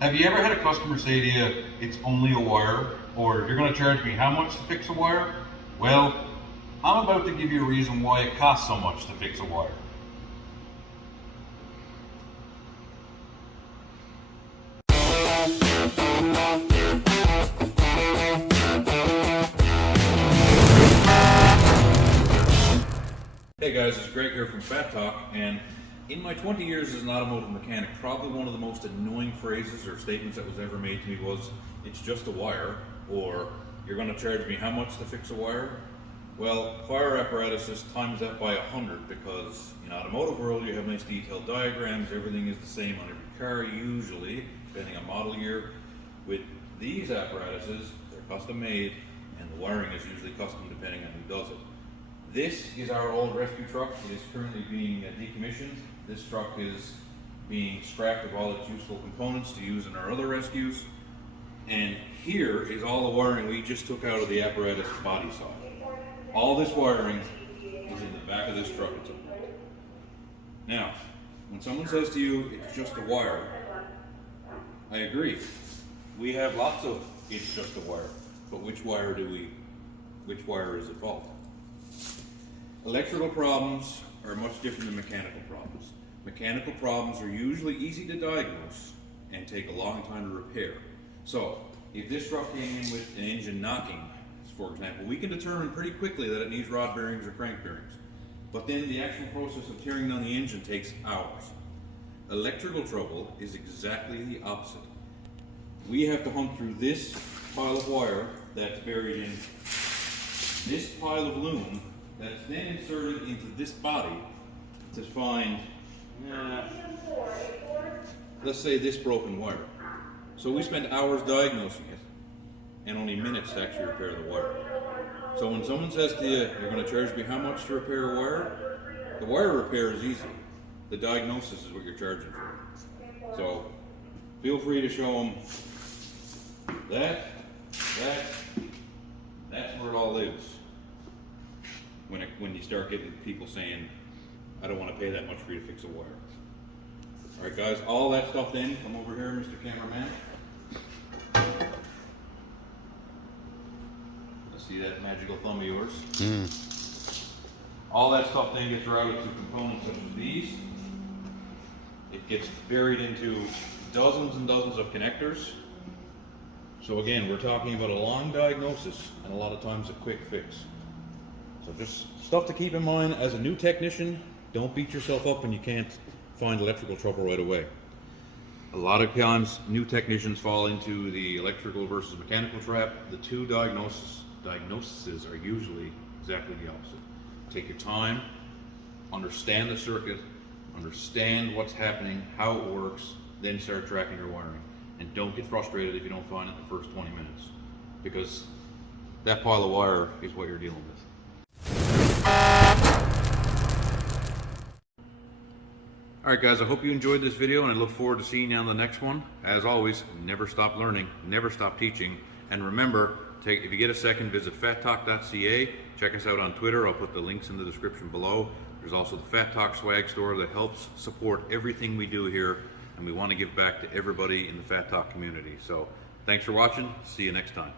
Have you ever had a customer say to you, it's only a wire, or you're going to charge me how much to fix a wire? Well, I'm about to give you a reason why it costs so much to fix a wire. Hey guys, it's Greg here from F.A.T Talk, and in my 20 years as an automotive mechanic, probably one of the most annoying phrases or statements that was ever made to me was, it's just a wire, or you're going to charge me how much to fix a wire? Well, Fire Apparatus times that by 100 because in automotive world you have nice detailed diagrams, everything is the same on every car usually, depending on model year. With these apparatuses, they're custom made and the wiring is usually custom depending on who does it. This is our old rescue truck. It is currently being decommissioned. This truck is being scrapped of all its useful components to use in our other rescues. And here is all the wiring we just took out of the apparatus body side. All this wiring is in the back of this truck. Now, when someone says to you, it's just a wire, I agree. We have lots of it's just a wire, but which wire is at fault? Electrical problems are much different than mechanical problems. Mechanical problems are usually easy to diagnose and take a long time to repair. So, if this truck came in with an engine knocking, for example, we can determine pretty quickly that it needs rod bearings or crank bearings. But then the actual process of tearing down the engine takes hours. Electrical trouble is exactly the opposite. We have to hunt through this pile of wire that's buried in this pile of loom that's then inserted into this body to find, let's say, this broken wire. So we spend hours diagnosing it and only minutes to actually repair the wire. So when someone says to you, you're going to charge me how much to repair a wire? The wire repair is easy. The diagnosis is what you're charging for. So feel free to show them that's where it all lives. When you start getting people saying, I don't want to pay that much for you to fix a wire. All right, guys, all that stuff in. Come over here, Mr. Cameraman. Let's see that magical thumb of yours. All that stuff then gets routed to components such as these. It gets buried into dozens and dozens of connectors. So again, we're talking about a long diagnosis and a lot of times a quick fix. So just stuff to keep in mind as a new technician. Don't beat yourself up when you can't find electrical trouble right away. A lot of times new technicians fall into the electrical versus mechanical trap. The two diagnoses are usually exactly the opposite. Take your time, understand the circuit, understand what's happening, how it works, then start tracking your wiring. And don't get frustrated if you don't find it in the first 20 minutes, because that pile of wire is what you're dealing with. Alright guys, I hope you enjoyed this video and I look forward to seeing you on the next one. As always, never stop learning, never stop teaching, and remember, if you get a second, visit fattalk.ca, check us out on Twitter, I'll put the links in the description below. There's also the F.A.T Talk swag store that helps support everything we do here, and we want to give back to everybody in the F.A.T Talk community. So, thanks for watching, see you next time.